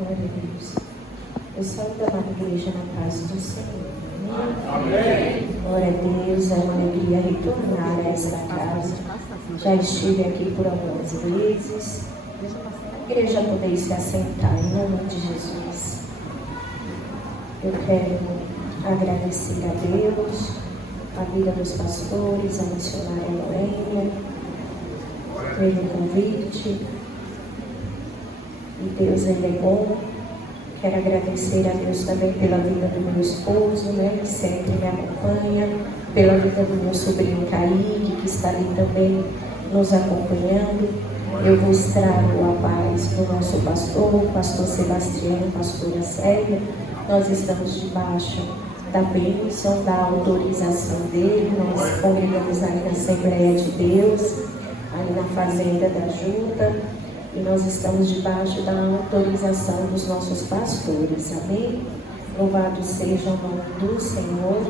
Glória a Deus. Eu saio da igreja na paz do Senhor. Amém. Glória a Deus, é uma alegria retornar a esta casa. Já estive aqui por algumas vezes. A igreja poder se assentar em nome de Jesus. Eu quero agradecer a Deus, a vida dos pastores, a missionária Lorena, pelo convite. E Deus, Ele é bom. Quero agradecer a Deus também pela vida do meu esposo, que sempre me acompanha, pela vida do meu sobrinho Kaique, que está ali também nos acompanhando. Eu vos trago a paz do nosso pastor Sebastião, pastora Célia. Nós estamos debaixo da bênção, da autorização dele. Nós congregamos aí na Assembleia de Deus, aí na Fazenda da Juta. E nós estamos debaixo da autorização dos nossos pastores, amém? Louvado seja o nome do Senhor.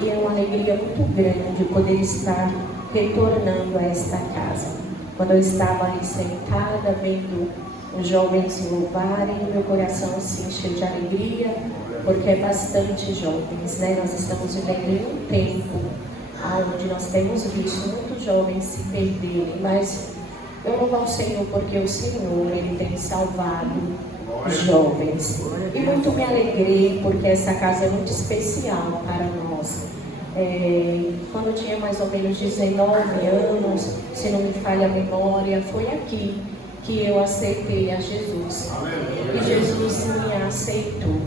E é uma alegria muito grande poder estar retornando a esta casa. Quando eu estava ali sentada, vendo os jovens louvarem, meu coração se encheu de alegria, porque é bastante jovens, Nós estamos vivendo em um tempo onde nós temos visto muitos jovens se perderem, mas eu louvo ao Senhor porque o Senhor, Ele tem salvado jovens. E muito me alegrei porque essa casa é muito especial para nós. Quando eu tinha mais ou menos 19 anos, se não me falha a memória, foi aqui que eu aceitei a Jesus. E Jesus me aceitou.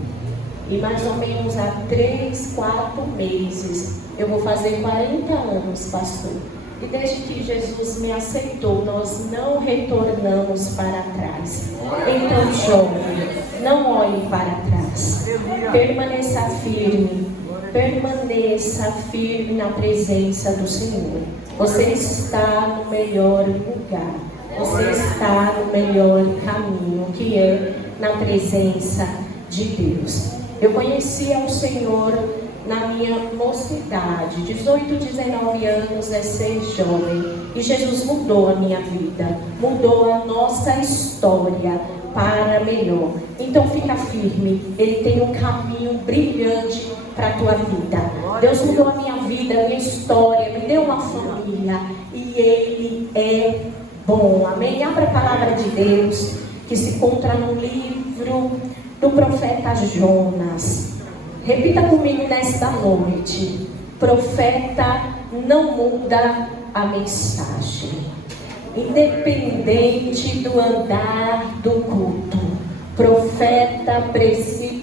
E mais ou menos há 3, 4 meses, eu vou fazer 40 anos, pastor. E desde que Jesus me aceitou, nós não retornamos para trás. Então, jovem, não olhe para trás. Permaneça firme na presença do Senhor. Você está no melhor lugar. Você está no melhor caminho, que é na presença de Deus. Eu conheci ao Senhor na minha mocidade, 18, 19 anos, é ser jovem. E Jesus mudou a minha vida, mudou a nossa história para melhor. Então fica firme, Ele tem um caminho brilhante para a tua vida. Deus mudou a minha vida, a minha história, me deu uma família e Ele é bom. Amém? Abra a palavra de Deus que se encontra no livro do profeta Jonas. Repita comigo nesta noite: profeta não muda a mensagem, independente do andar do culto. Profeta precisa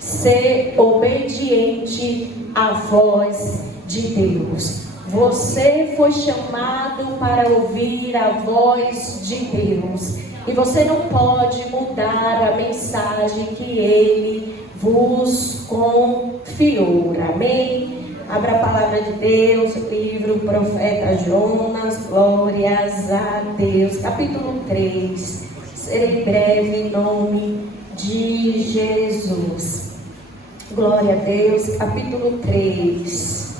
ser obediente à voz de Deus. Você foi chamado para ouvir a voz de Deus, e você não pode mudar a mensagem que Ele vos confiou. Amém? Abra a palavra de Deus, livro Profeta Jonas. Glórias a Deus. Capítulo 3. Serei breve em nome de Jesus. Glória a Deus. Capítulo 3.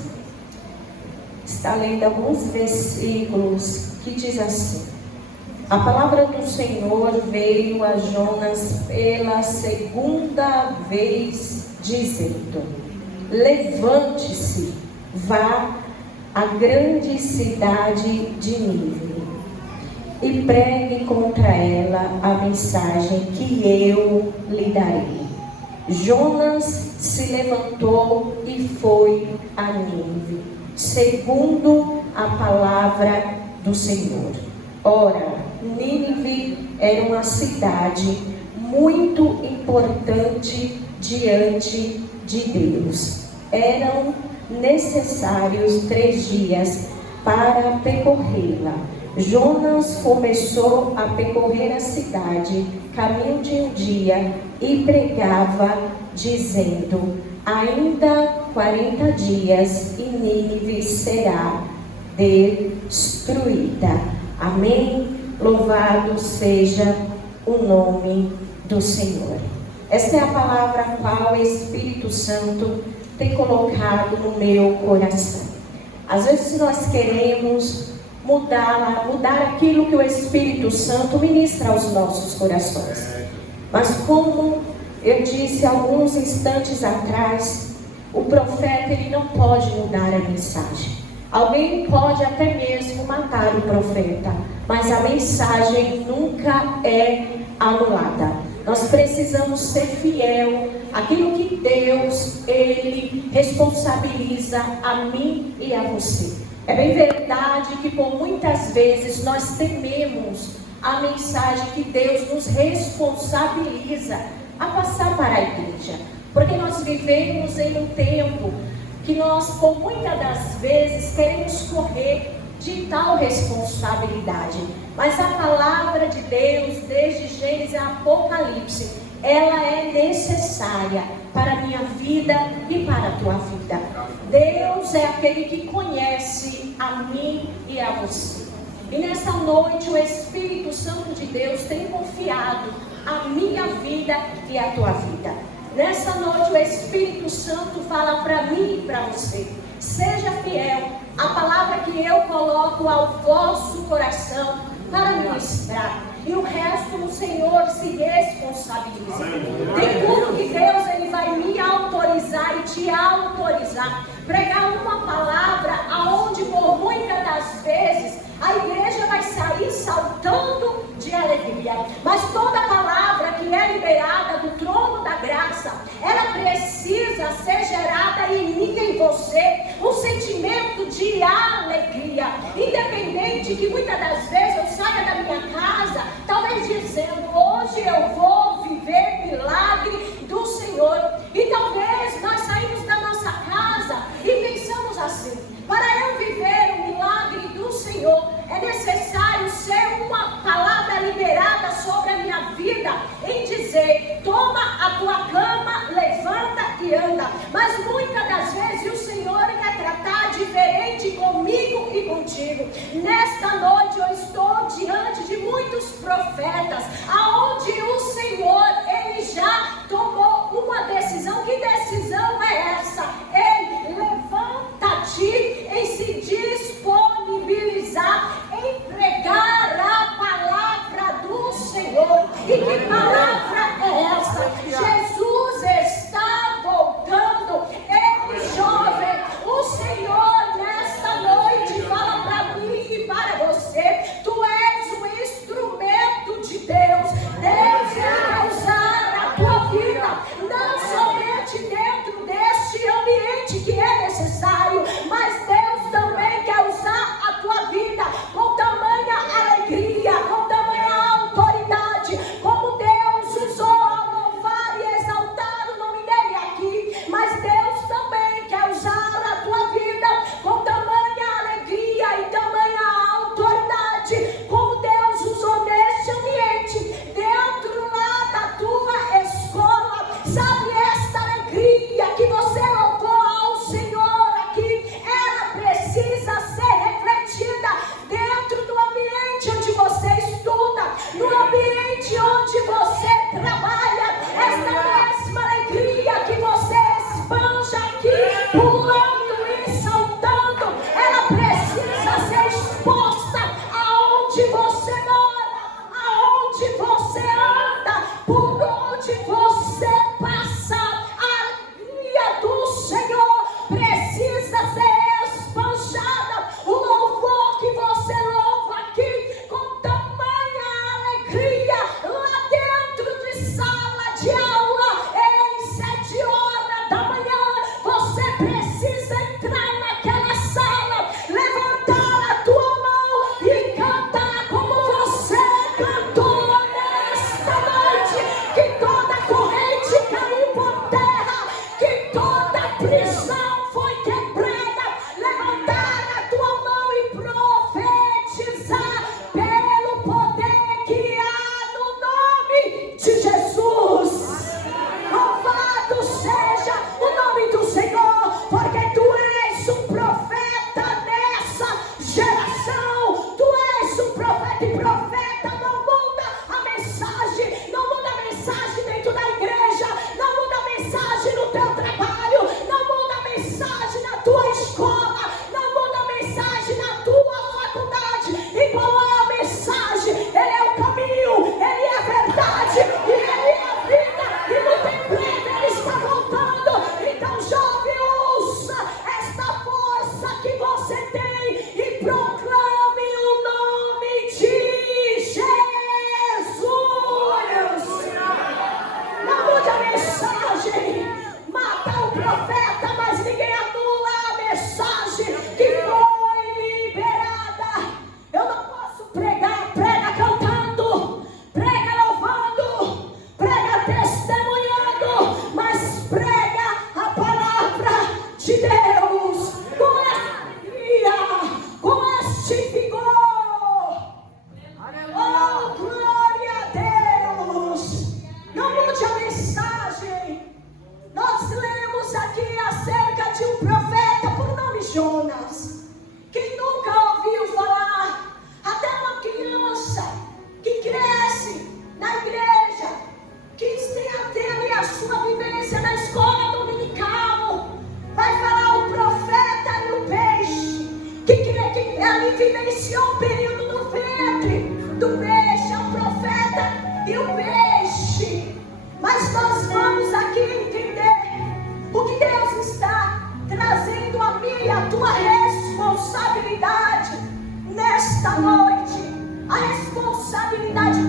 Está lendo alguns versículos que diz assim: a palavra do Senhor veio a Jonas pela segunda vez, dizendo: levante-se, vá à grande cidade de Nínive e pregue contra ela a mensagem que eu lhe darei. Jonas se levantou e foi a Nínive, segundo a palavra do Senhor. Ora, Nínive era uma cidade muito importante diante de Deus. Eram necessários 3 dias para percorrê-la. Jonas começou a percorrer a cidade, caminho de um dia, e pregava, dizendo: ainda 40 dias e Nínive será destruída. Amém? Louvado seja o nome do Senhor. Esta é a palavra a qual o Espírito Santo tem colocado no meu coração. Às vezes nós queremos mudar aquilo que o Espírito Santo ministra aos nossos corações. Mas como eu disse alguns instantes atrás, o profeta ele não pode mudar a mensagem. Alguém pode até mesmo matar o profeta, mas a mensagem nunca é anulada. Nós precisamos ser fiel àquilo que Deus, Ele responsabiliza a mim e a você. É bem verdade que por muitas vezes nós tememos a mensagem que Deus nos responsabiliza a passar para a igreja. Porque nós vivemos em um tempo que nós, por muitas das vezes, queremos correr de tal responsabilidade. Mas a palavra de Deus, desde Gênesis a Apocalipse, ela é necessária para a minha vida e para a tua vida. Deus é aquele que conhece a mim e a você. E nessa noite o Espírito Santo de Deus tem confiado a minha vida e a tua vida. Nessa noite o Espírito Santo fala para mim e para você: seja fiel à palavra que eu coloco ao vosso coração para ministrar. E o resto o Senhor se responsabiliza. Tem tudo que Deus ele vai me autorizar e te autorizar. Pregar uma palavra aonde por muitas das vezes a igreja vai sair saltando de alegria. Mas toda palavra que é liberada do trono da graça, ela precisa ser gerada em mim e em você um sentimento de alegria. Independente que muitas das vezes eu saia da minha casa, talvez dizendo: hoje eu vou viver milagre do Senhor. E talvez nós saímos da nossa casa e pensamos assim: para eu viver o milagre do Senhor, é necessário ser uma palavra liberada sobre a minha vida, em dizer: toma a tua cama, levanta e anda. Mas muitas das vezes o Senhor quer tratar diferente comigo e contigo. Nesta noite eu estou diante de muitos profetas, aonde o Senhor, ele já tomou uma decisão. Que decisão é essa? Ele: levanta-te em se disponibilizar em pregar a palavra do Senhor. E que palavra é essa? Jesus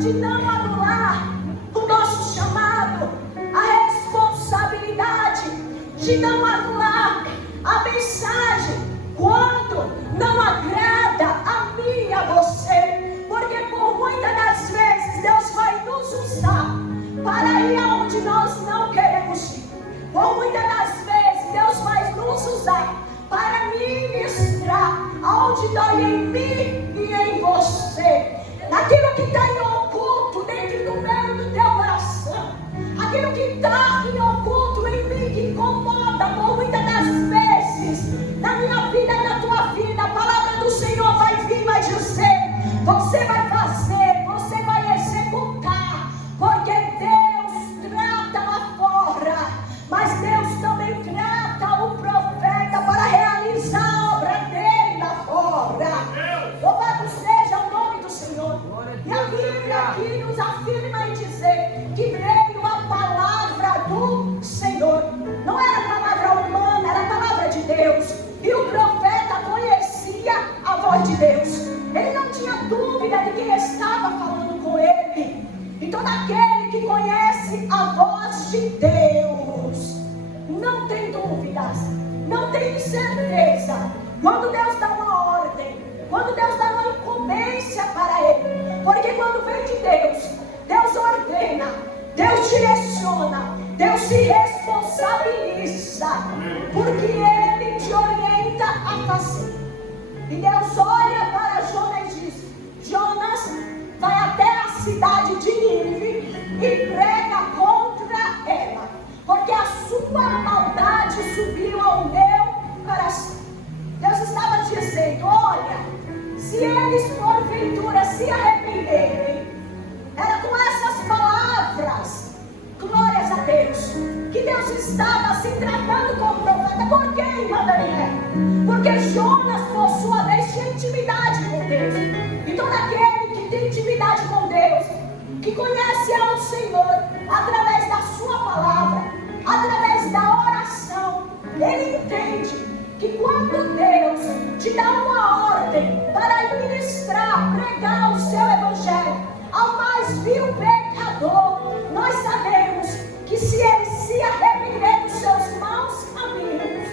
de não anular o nosso chamado, a responsabilidade de não anular a mensagem quando não agrada a mim e a você, porque por muitas das vezes Deus vai nos usar para ir aonde nós não queremos ir. Por muitas das vezes Deus vai nos usar para ministrar aonde dói em mim e em você. Aquilo que está em oculto dentro do meu e do teu coração, aquilo que está em oculto em mim, que incomoda por muitas das vezes na minha vida e na tua vida, a palavra do Senhor vai vir e vai dizer: você vai fazer, você vai executar, porque Deus trata lá fora, mas Deus também trata o profeta para realizar a obra dele lá fora. Louvado seja o nome do Senhor. E a Bíblia aqui nos afirma em dizer que veio a palavra do Senhor. Não era a palavra humana, era a palavra de Deus. E o profeta conhecia a voz de Deus. Ele não tinha dúvida de quem estava falando com ele. E todo aquele que conhece a voz de Deus não tem dúvidas, não tem incerteza. Quando Deus dá uma ordem, quando Deus dá uma incumbência para ele, porque quando vem de Deus, Deus ordena, Deus direciona, Deus se responsabiliza, porque Ele te orienta a fazer. E Deus olha para Jonas e diz: Jonas, vai até a cidade de Nínive e prega contra ela, porque a sua maldade subiu ao meu coração. Deus estava dizendo: olha, se eles porventura se arrependerem, era com essas palavras, glórias a Deus, que Deus estava se tratando com o profeta. Por quê, irmã Daniela? Porque Jonas, por sua vez, tinha intimidade com Deus. Então, aquele que tem intimidade com Deus, que conhece ao Senhor através da sua palavra, através da oração, ele entende que quando Deus te dá uma ordem para ministrar, pregar o seu evangelho ao mais vil pecador, nós sabemos que se ele se arrepender dos seus maus caminhos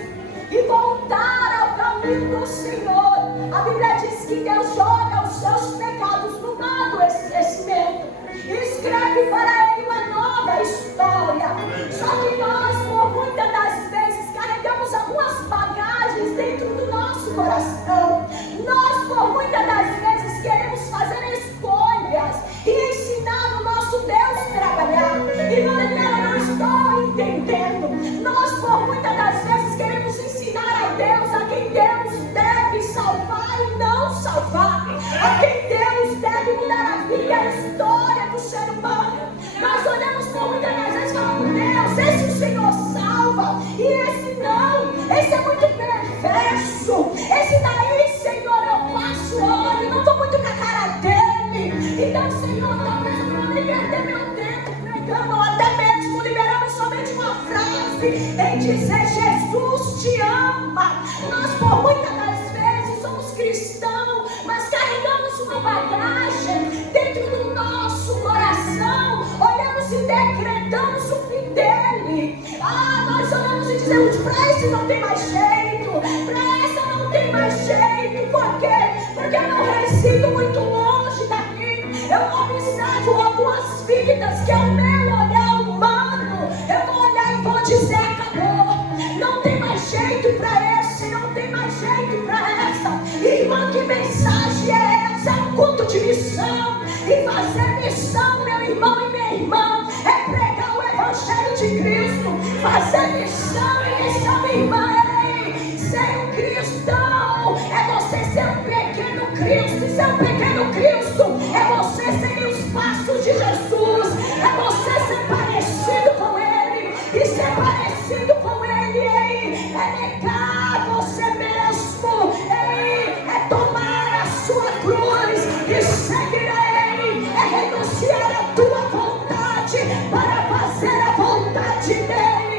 e voltar ao caminho do Senhor, a Bíblia diz que Deus joga os seus pecados no mar do esquecimento e escreve para ele uma nova história. Só que nós, por muitas das vezes, carregamos algumas bagagens dentro do nosso coração. Nós, por muitas das vezes, queremos fazer escolhas e ensinar o nosso Deus a trabalhar. E não estou entendendo. Nós, por muitas das vezes, queremos ensinar a Deus a quem Deus deve salvar e não salvar, a quem Deus deve mudar a vida e a história do ser humano. Nós olhamos por muitas das vezes e falamos: Deus, esse o Senhor salva e esse não, esse é muito perverso, esse daí, Senhor, eu passo olho, não estou muito com a cara dele. Então, Senhor, talvez eu não nem perder meu tempo pregando, ou até mesmo liberando somente uma frase em dizer: Jesus te ama. Nós, por muitas das vezes, somos cristãos, mas carregamos uma bagagem dentro do nosso coração, olhamos e decretamos o fim dele. Nós olhamos e dizemos: para esse não tem mais jeito, para essa não tem mais jeito. Por quê? Porque eu não resido muito longe daqui, eu observo algumas vidas que ao meu olhar humano, eu vou olhar e vou dizer: acabou, não tem mais jeito para esse, não tem mais jeito para essa. Irmã, que mensagem é essa? É um culto de missão, e fazer missão, meu irmão e minha irmã, é pregar o evangelho de Cristo. Fazer missão, minha irmã, ser um cristão é você ser um pequeno Cristo. E ser um pequeno Cristo é você seguir os passos de Jesus, é você ser parecido com Ele. E ser parecido com Ele é negar você mesmo, é tomar a sua cruz e seguir a Ele, é renunciar a tua vontade para fazer a vontade dEle.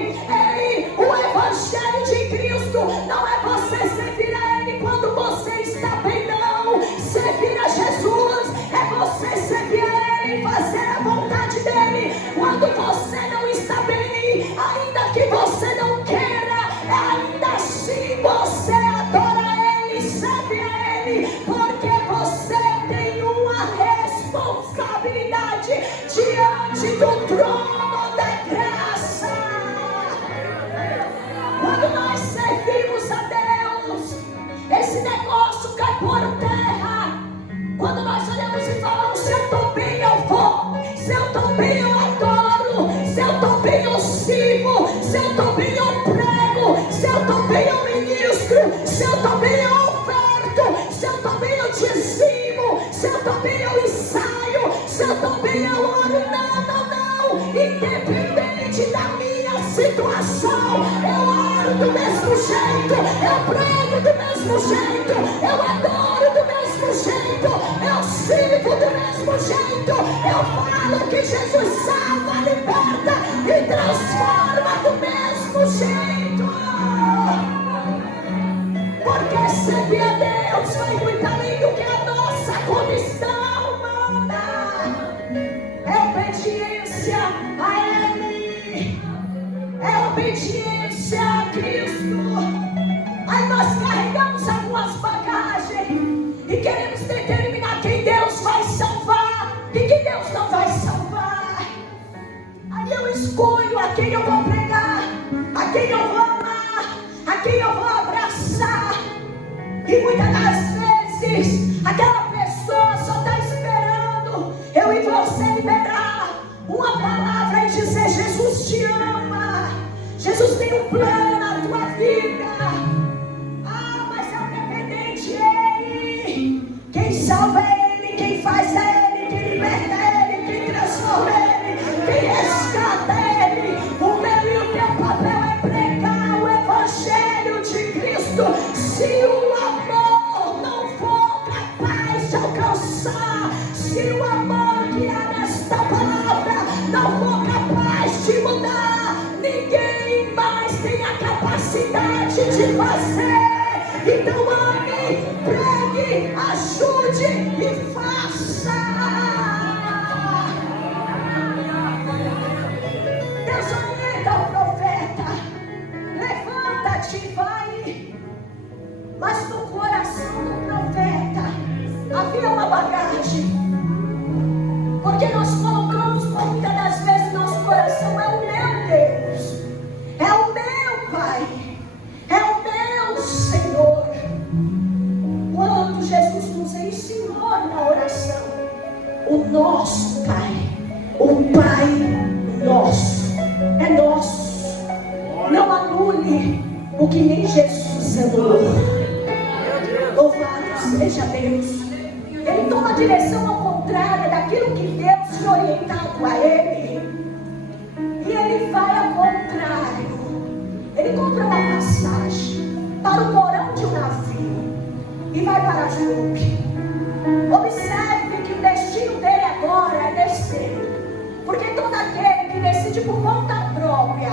O Evangelho de Cristo independente da minha situação, eu oro do mesmo jeito, eu prego do mesmo jeito, eu adoro do mesmo jeito, eu sirvo do mesmo jeito, eu falo que Jesus salva, liberta e transforma do mesmo jeito. Porque servir a Deus vai muito além do que a nossa condição humana. É obediência a Ele, é obediência a Cristo. Aí nós carregamos algumas bagagens e queremos determinar quem Deus vai salvar e quem Deus não vai salvar. Aí eu escolho a quem eu vou pregar, a quem eu vou amar, a quem eu vou abraçar. E muitas das vezes aquela pessoa só está esperando eu e você liberar uma palavra e dizer: Jesus te ama, Jesus tem um plano na tua vida. Ah, mas é o dependente Ele. Quem salva é Ele, quem faz é Ele, quem liberta é Ele, quem transforma é Ele, quem resgata é Ele. O meu e o teu papel é pregar o Evangelho de Cristo. Se o amor não for capaz de alcançar, se o amor que há nesta palavra não for capaz de mudar, ninguém mais tem a capacidade de fazer. Então ame, pregue, ajude e faça. Deus orienta o profeta: levanta-te e vai. Mas no coração do profeta havia uma bagagem. Porque nós colocamos muitas das vezes nosso coração: é o meu Deus, é o meu Pai, é o meu Senhor. Quando Jesus nos ensinou na oração, o nosso Pai, o Pai nosso, é nosso. Não anule o que nem Jesus anulou. Louvado seja Deus. Ele toma a direção ao contrário daquilo que Deus tinha orientado a ele. E ele vai ao contrário. Ele compra uma passagem para o porão de um navio e vai para Jope. Observe que o destino dele agora é descer. Porque todo aquele que decide por conta própria,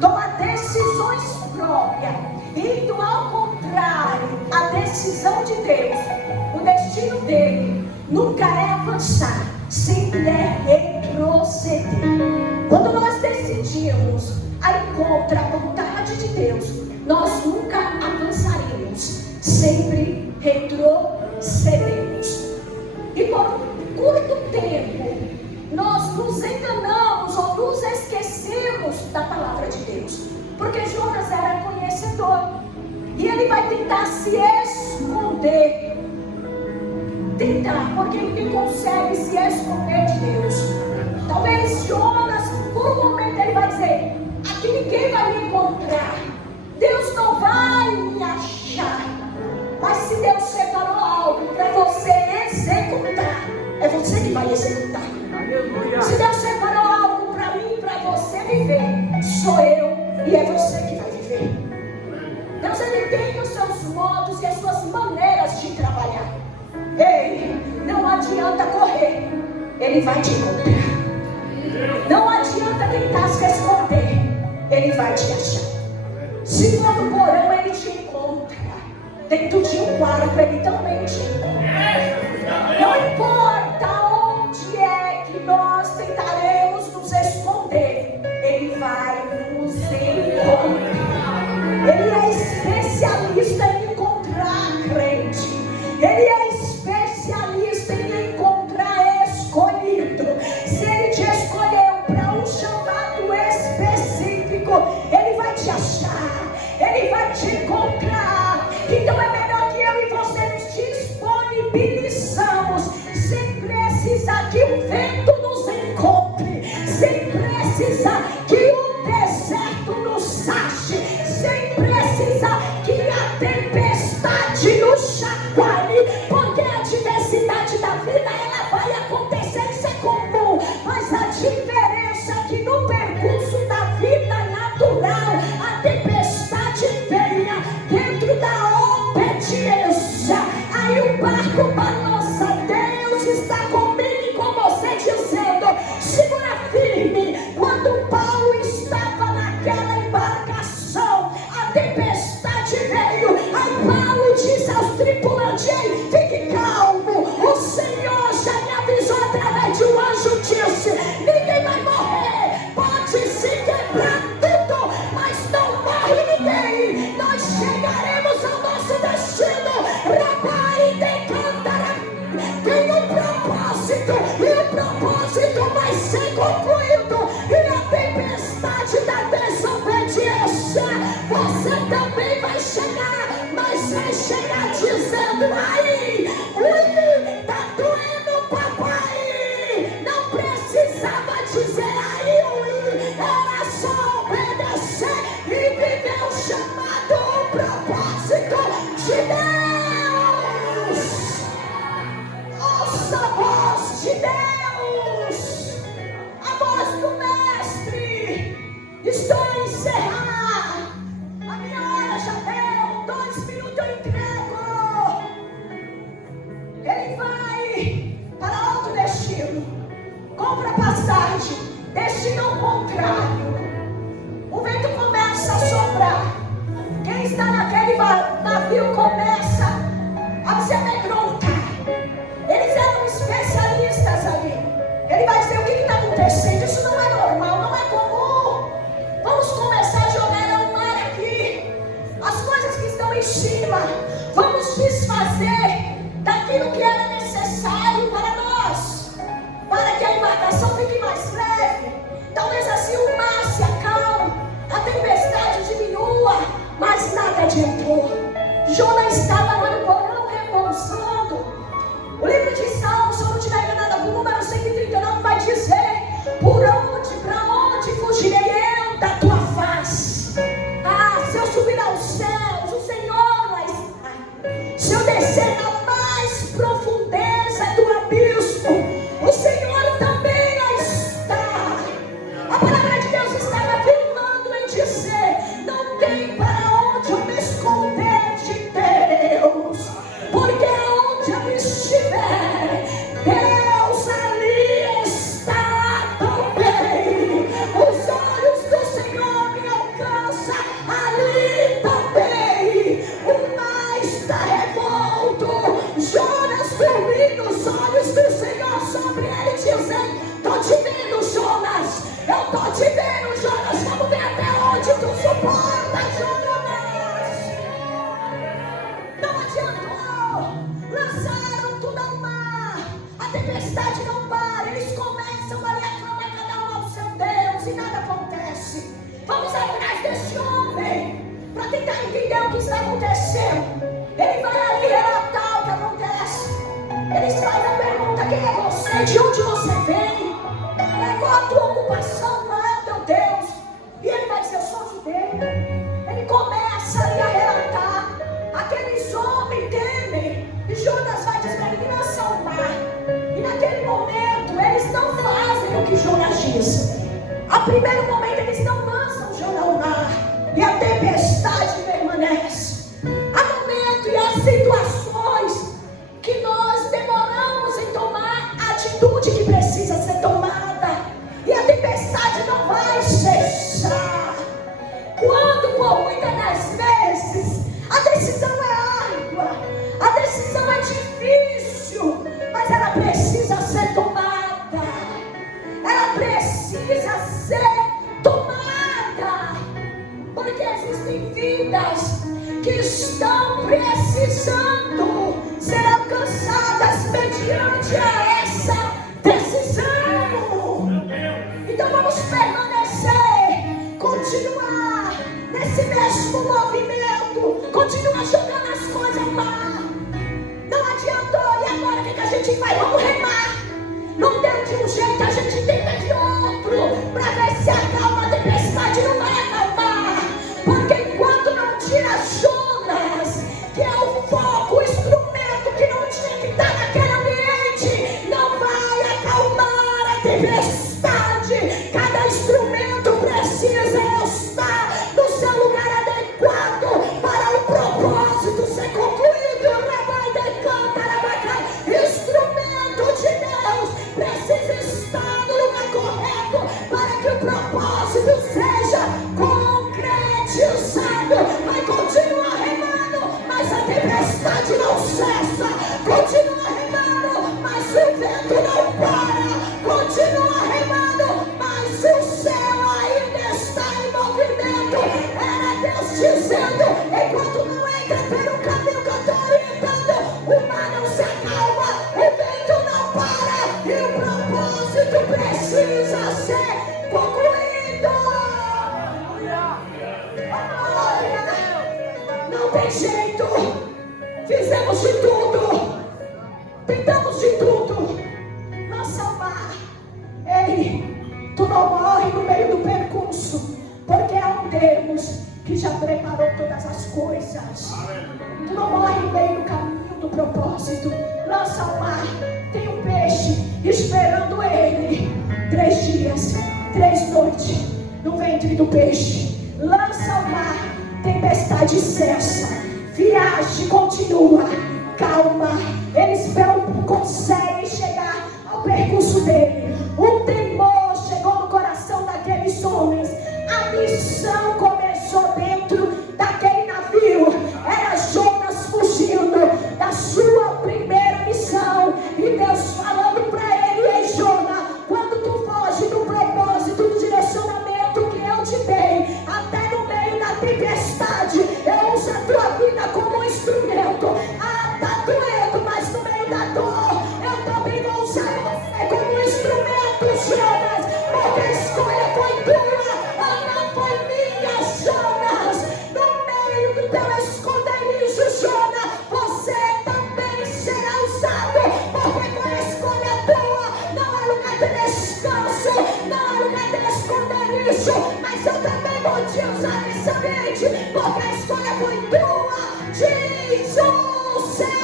toma decisões próprias, indo ao contrário à decisão de Deus, o destino dele nunca é avançar, sempre é retroceder. Quando nós decidimos a contra a vontade de Deus, nós nunca avançaremos, sempre retrocedemos. E por um curto tempo nós nos enganamos ou nos esquecemos da palavra de Deus, porque Jonas era conhecedor e ele vai tentar se esconder. Porque ninguém consegue se esconder de Deus. Talvez Jonas, por um momento, ele vai dizer: aqui ninguém vai me encontrar, Deus não vai me achar. Mas se Deus separou algo para você executar, é você que vai executar. Se Deus separou algo para mim e para você viver, sou eu e é você que vai viver. Deus, Ele tem os seus modos e as suas maneiras de trabalhar. Ei, não adianta correr, Ele vai te encontrar. Não adianta tentar se esconder, Ele vai te achar. Se for no porão, Ele te encontra. Dentro de um quarto, Ele também te encontra. Não importa onde é que nós tentaremos nos esconder, Ele vai nos encontrar. Ele é especialista em encontrar crente. Ele é especialista em encontrar escolhido. Se Ele te escolheu para um chamado específico, Ele vai te achar, Ele vai te encontrar. Então é melhor que eu e você nos disponibilizemos que no percurso da vida natural a tempestade venha dentro da obediência. Aí o barco balança. Deus está comigo e com você, dizendo: segura firme. Quando Paulo estava naquela embarcação, a tempestade veio. Aí Paulo disse aos tripulantes: ei, fique calmo, o Senhor já me avisou através de um anjo, disse: ninguém vai morrer, pode se quebrar tudo, mas não morre ninguém. Nós chegaremos ao nosso destino. Rabai decantara. Tem um propósito, e o propósito vai ser concluído. E a tempestade da desobediência, você também vai chegar, mas vai chegar dizendo: ai, ui, tá doendo, papai. Não precisava dizer ai, ui, era só obedecer e viver o chamado, o propósito de Deus. Ouça a voz de Deus, a voz do Mestre. Estou a encerrar. A minha hora já deu. 2 minutos eu entrego. Ele vai para outro destino. Compra passagem. Destino ao contrário. O vento começa a soprar. Quem está naquele navio começa a se amedrontar. Eles eram especialistas ali. Ele vai dizer: o que está acontecendo? Isso não é normal, não é comum. Vamos começar a jogar ao mar aqui as coisas que estão em cima. Vamos desfazer daquilo que era necessário para nós, para que a embarcação fique mais leve. Talvez assim o mar se acalme, a tempestade diminua, mas nada adiantou. Jonas estava lá no porão repousando. O livro de Salmos, se eu não estiver enganada, o número 139 vai dizer: para onde fugirei eu da tua face? Ah, se eu subir aos céus, o Senhor lá está. Se eu descer na mais profundeza do abismo, o Senhor também lá está. A palavra de Deus estava afirmando em dizer: não tem para onde eu me esconder de Deus, porque onde eu estiver, Deus ali está também. Os olhos do Senhor me alcançam ali também. O mar está revolto. Jonas dormindo, os olhos do Senhor sobre ele, dizendo: estou te vendo, Jonas. Eu estou te vendo, Jonas. Vamos ver até onde tu suporta, Jonas. Não adiantou. Lançaram tudo ao mar. A tempestade não para. Eles começam ali a clamar cada um ao seu Deus e nada acontece. Vamos atrás desse homem para tentar entender o que está acontecendo. Ele vai ali relatar o que acontece. Eles fazem a pergunta: quem é você? De onde você vem? Qual a tua ocupação? Qual é o teu Deus? E ele vai dizer: eu sou judeu. Ele começa ali a relatar. Aqueles homens temem. E Jonas vai dizer: ele lança ao mar. E naquele momento eles não fazem o que Jonas diz. A primeiro momento eles não lançam Jonas ao mar. E a tempestade permanece. Há momentos e há situações que nós demoramos em tomar a atitude que precisa ser tomada. E a tempestade não vai cessar. Quando, por muitas das vezes, a decisão é árdua, a decisão é difícil, mas ela precisa ser tomada. Ela precisa ser tomada. Porque existem vidas que estão precisando ser alcançadas mediante a essa decisão. Então vamos permanecer, continuar nesse mesmo movimento, continuar jogando as coisas ao mar. Não adiantou. E agora o que a gente faz? Vamos remar. Não deu de um jeito, a gente tenta de outro para ver se acalma a tempestade. Não vai acalmar, porque enquanto não tira Jonas, que é o foco, o instrumento que não tinha que estar naquele ambiente, não vai acalmar a tempestade. Cada instrumento precisa ser concluído. Não tem jeito. Fizemos de tudo. Tentamos de tudo. Lança o mar. Ei, tu não morre no meio do percurso, porque há um Deus que já preparou todas as coisas. Tu não morre no meio do caminho do propósito. Lança o mar. Tem um peixe esperando ele 3 dias, 3 noites no ventre do peixe. Lança o mar. Tempestade cessa. Viagem continua. Calma. Eles conseguem chegar ao percurso dele. O temor chegou no coração daqueles homens. A missão começou dentro daquele navio. Era Jonas fugindo da sua primeira missão. E Deus falando para ele: ei Jonas, quando tu foge do propósito, do direcionamento que eu te dei, até no meio da tempestade, eu uso a tua vida como um instrumento. Ah, tá doendo, mas no meio da dor, eu também vou usar você como um instrumento, Jonas, porque a escolha foi tua, não foi minha, Jonas. No meio do teu esconderijo, Jonas, você também será usado, porque foi a escolha tua. Não é lugar de descanso, não é lugar de esconderijo, mas eu também vou te usar nesse ambiente, porque a escolha foi tua, diz o Senhor.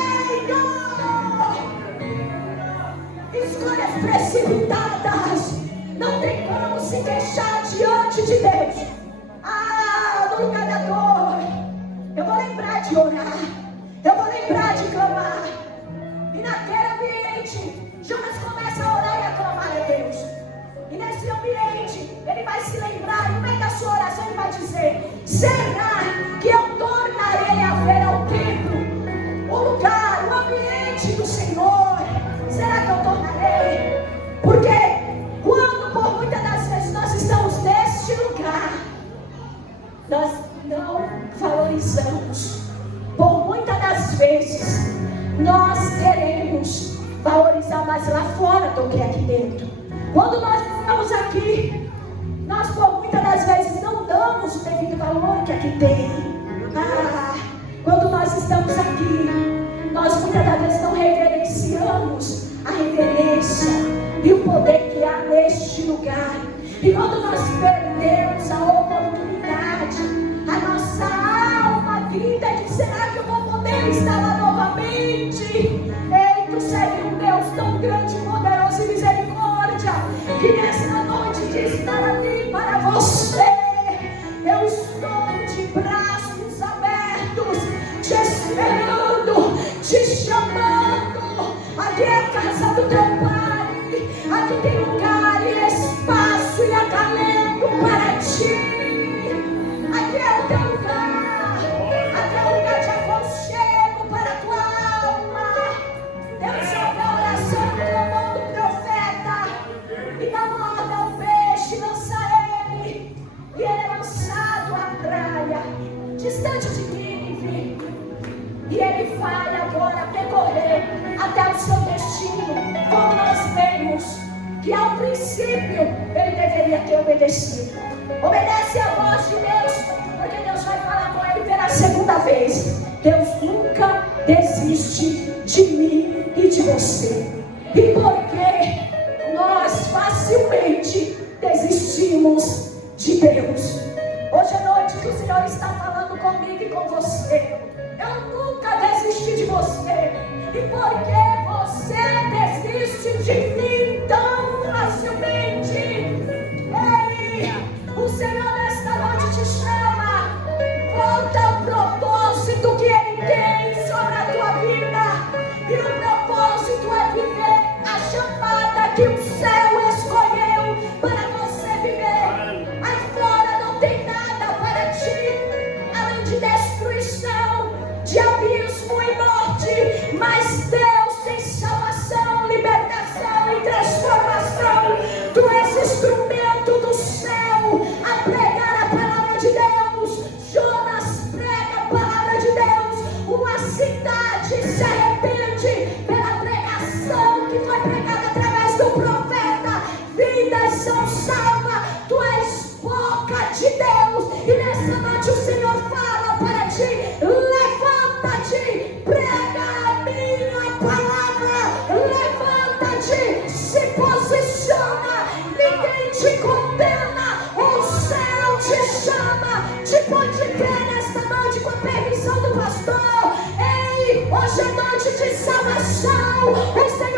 Escolhas precipitadas não tem como se queixar diante de Deus. Ah, no lugar da dor, eu vou lembrar de orar, eu vou lembrar de clamar. E naquele ambiente, Jonas começa a orar e a clamar a Deus. E nesse ambiente, ele vai se lembrar, e no meio da sua oração ele vai dizer: será que eu tornarei a ver ao templo, o lugar, o ambiente do Senhor? Será que eu tornarei? Porque quando por muitas das vezes nós estamos neste lugar, nós não valorizamos. Por muitas das vezes nós queremos valorizar mais lá fora do que aqui dentro. Quando nós estamos aqui, nós por muitas das vezes não damos o devido valor que aqui tem. Quando nós estamos aqui, nós muitas das vezes não reverenciamos a reverência e o poder que há neste lugar. E quando nós perdemos a oportunidade, a nossa alma grita e diz: será que eu vou poder estar lá novamente? Ei, tu serve um Deus tão grande, poderoso e misericórdia, que nesta noite diz para mim, para você: eu estou de braços abertos, te esperando, te chamando. Aqui é a casa do teu Pai, aqui tem lugar e espaço e acalento para ti. Aqui é o teu lugar, aqui é o lugar de aconchego para a tua alma. Deus ouve a oração do clamor do profeta, e não manda o peixe, lança ele, e ele é lançado à praia, distante de Nínive. E ele vai agora percorrer até o seu destino, como nós vemos que ao princípio ele deveria ter obedecido. Obedece a voz de Deus, porque Deus vai falar com ele pela segunda vez. Deus nunca desiste de mim e de você. E porque nós facilmente desistimos de Deus. Hoje à noite que o Senhor está falando comigo e com você: eu nunca desisti de você. E porque você desiste de mim tão facilmente, ei, o Senhor nesta noite te chama. Volta ao propósito que Ele tem sobre a tua vida. E o propósito é viver a chamada que o céu escolheu para você viver. Aí fora não tem nada para ti, além de destruição, de abismo e morte. Mas Deus tem salvação, libertação e transformação. Tu és instrumento do céu a pregar a palavra de Deus. Jonas prega a palavra de Deus. Uma cidade se arrepende pela pregação que foi pregada através do profeta. Vida nação salva. Tu és boca de Deus. E nessa noite o Senhor fala para ti: levanta-te, prega a minha palavra. Levanta-te, se posiciona. Ninguém te condena. O céu te chama. Te pode crer nesta noite, com a permissão do pastor. Ei, hoje é noite de salvação. O Senhor